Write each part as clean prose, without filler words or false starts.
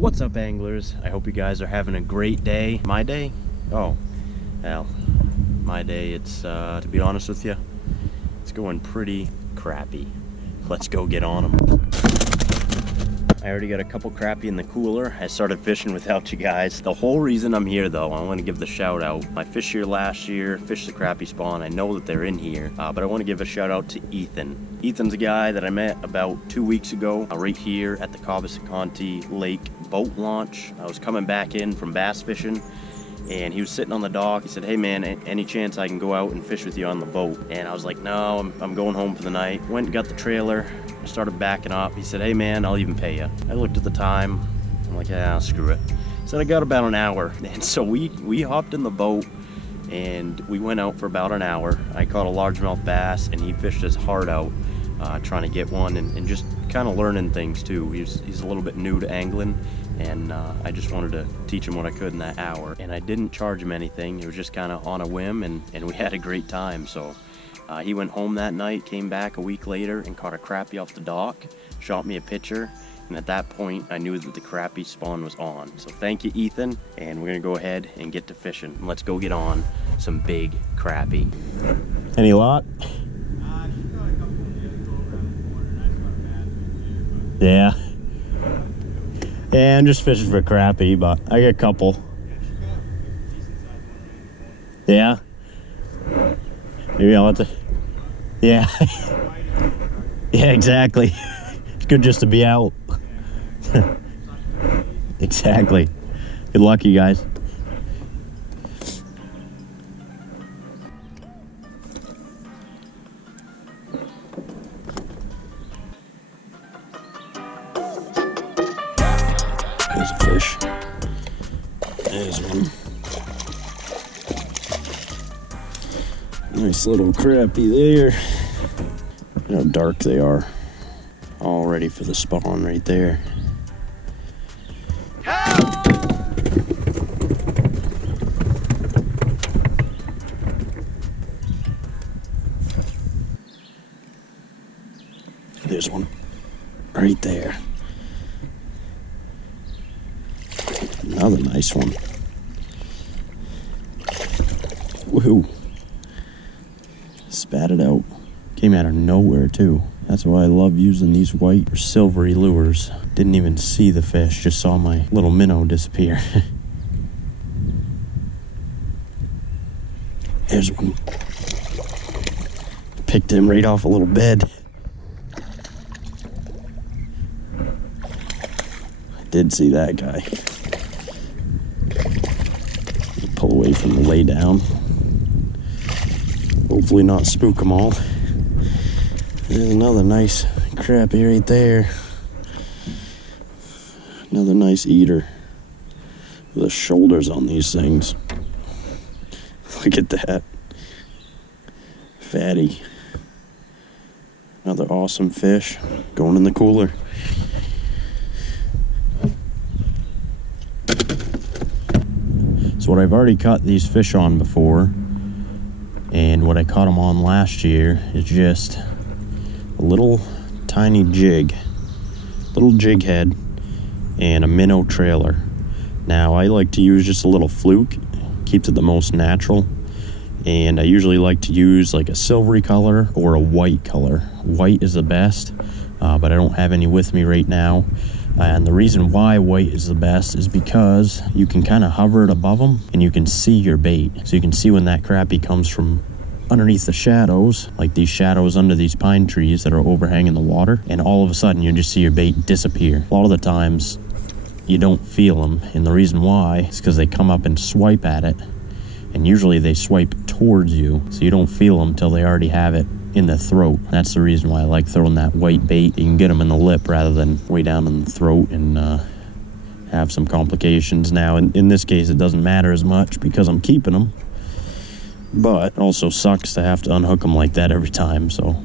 What's up, anglers? I hope you guys are having a great day. My day? Oh, well, my day, it's, to be honest with you, it's going pretty crappy. Let's go get on them. I already got a couple crappie in the cooler. I started fishing without you guys. The whole reason I'm here, though, I want to give the shout out. I fished here last year, fished the crappie spawn. I know that they're in here, but I want to give a shout out to Ethan. Ethan's a guy that I met about 2 weeks ago, right here at the Cobbesseconte Lake boat launch. I was coming back in from bass fishing, and he was sitting on the dock. He said, "Hey man, any chance I can go out and fish with you on the boat?" And I was like, "No, I'm going home for the night." Went and got the trailer. I started backing up. He said, "Hey man, I'll even pay you." I looked at the time. I'm like, "Yeah, screw it." He said, "I got about an hour." And so we hopped in the boat and we went out for about an hour. I caught a largemouth bass and he fished his heart out trying to get one and just kind of learning things too. He's a little bit new to angling, and I just wanted to teach him what I could in that hour. And I didn't charge him anything. It was just kind of on a whim, and we had a great time. So he went home that night, came back a week later and caught a crappie off the dock, shot me a picture, and at that point I knew that the crappie spawn was on. So thank you, Ethan, and we're gonna go ahead and get to fishing. Let's go get on some big crappie. Any luck? Yeah. Yeah, I'm just fishing for crappie, but I got a couple. Yeah. Maybe I'll have to. Yeah. Yeah, exactly. It's good just to be out. Exactly. Good luck, you guys. There's a fish. There's one. Nice little crappie there. Look how dark they are. All ready for the spawn right there. There's one right there. Another nice one. Woohoo. Spat it out. Came out of nowhere too. That's why I love using these white or silvery lures. Didn't even see the fish, just saw my little minnow disappear. There's one. Picked him right off a little bed. I did see that guy. Pull away from the lay down. Hopefully not spook them all. There's another nice crappie right there. Another nice eater. The shoulders on these things. Look at that. Fatty. Another awesome fish. Going in the cooler. So what I've already caught these fish on before, and what I caught them on last year, is just a little tiny jig, little jig head, and a minnow trailer. Now I like to use just a little fluke, keeps it the most natural, and I usually like to use like a silvery color or a white color. White is the best, but I don't have any with me right now. And the reason why white is the best is because you can kind of hover it above them and you can see your bait. So you can see when that crappie comes from underneath the shadows, like these shadows under these pine trees that are overhanging the water, and all of a sudden you just see your bait disappear. A lot of the times you don't feel them, and the reason why is because they come up and swipe at it, and usually they swipe towards you, so you don't feel them till they already have it in the throat. That's the reason why I like throwing that white bait. You can get them in the lip rather than way down in the throat and have some complications. Now in this case it doesn't matter as much because I'm keeping them, but it also sucks to have to unhook them like that every time. So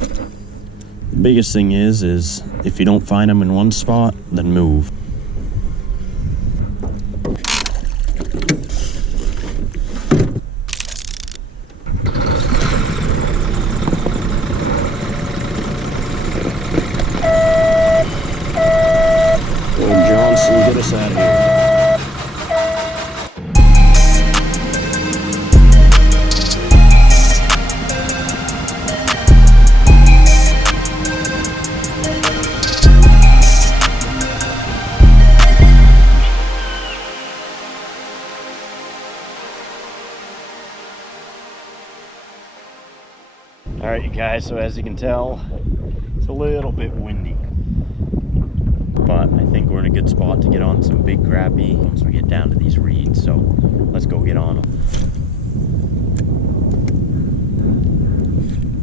the biggest thing is if you don't find them in one spot, then move. us and get us out of here. Alright, you guys, so as you can tell, it's a little bit windy. But I think we're in a good spot to get on some big crappie once we get down to these reeds. So let's go get on them.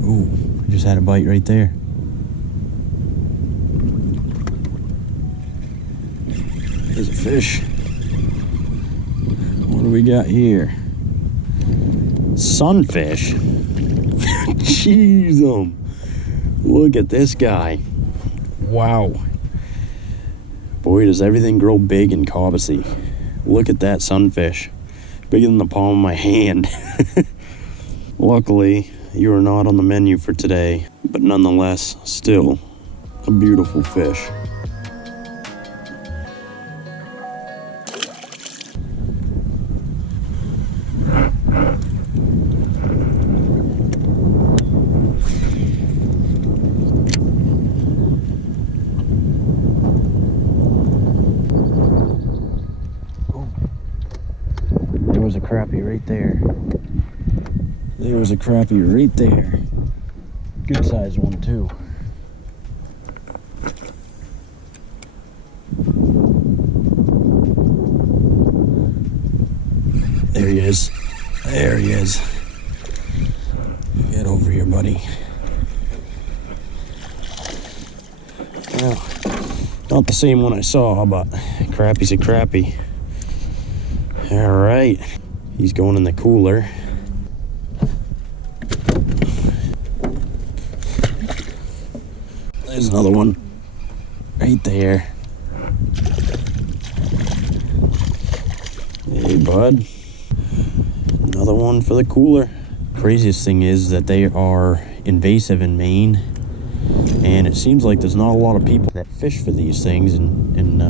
Ooh, I just had a bite right there. There's a fish. What do we got here? Sunfish. Jeez, look at this guy. Wow. Boy, does everything grow big in Cobbossee. Look at that sunfish. Bigger than the palm of my hand. Luckily, you are not on the menu for today, but nonetheless, still a beautiful fish. There was a crappie right there. There was a crappie right there. Good sized one too. There he is. There he is. Get over here, buddy. Well, not the same one I saw, but crappie's a crappie. All right, he's going in the cooler. There's another one right there. Hey, bud. Another one for the cooler. Craziest thing is that they are invasive in Maine, and it seems like there's not a lot of people that fish for these things and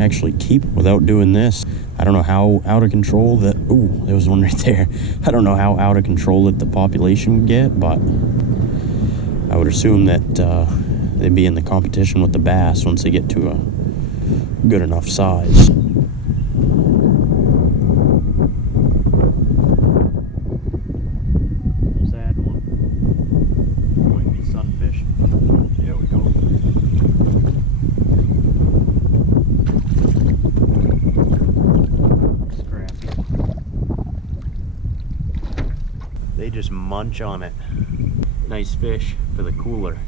actually keep without doing this. I don't know how out of control that, ooh, there was one right there. I don't know how out of control that the population would get, but I would assume that they'd be in the competition with the bass once they get to a good enough size. Sad one. Showing me sunfish. There we go. They just munch on it. Nice fish for the cooler.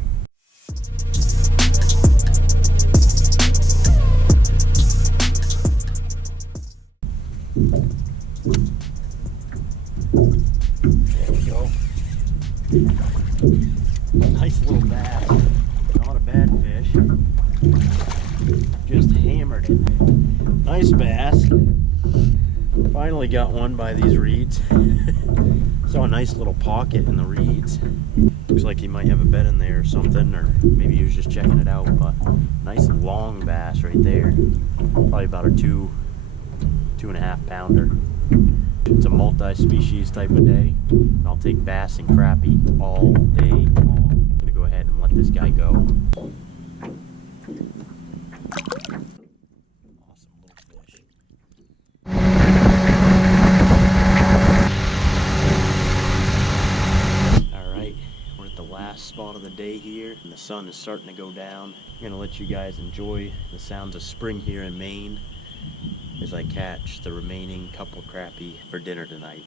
There we go. Nice little bass. Not a bad fish. Just hammered it. Nice bass. Finally got one by these reeds. Saw a nice little pocket in the reeds. Looks like he might have a bed in there or something, or maybe he was just checking it out, but nice long bass right there. Probably about a 2.5 pounder. It's a multi-species type of day. I'll take bass and crappie all day long. I'm gonna go ahead and let this guy go. Spot of the day here, and the sun is starting to go down. I'm gonna let you guys enjoy the sounds of spring here in Maine as I catch the remaining couple crappie for dinner tonight.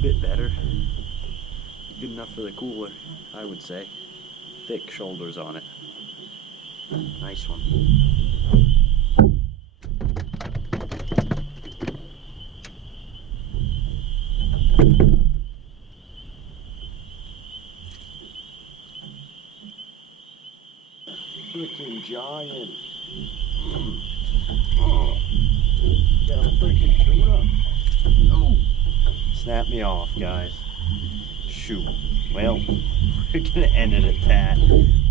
Bit better. Good enough for the cooler, I would say. Thick shoulders on it. Nice one. Freaking giant. Oh, got a freaking tuna. Oh. Snap me off, guys. Shoot. Well, we're gonna end it at that.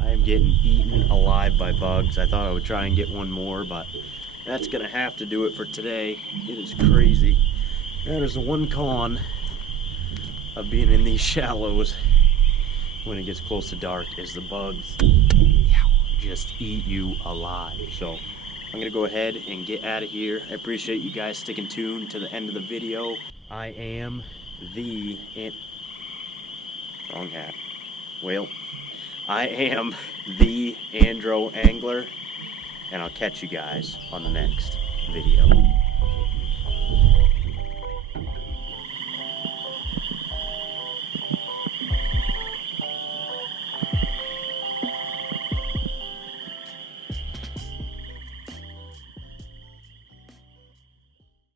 I am getting eaten alive by bugs. I thought I would try and get one more, but that's gonna have to do it for today. It is crazy. That is the one con of being in these shallows when it gets close to dark, is the bugs just eat you alive. So I'm gonna go ahead and get out of here. I appreciate you guys sticking tuned to the end of the video. I am the wrong hat. Well, I am the Andro angler, and I'll catch you guys on the next video.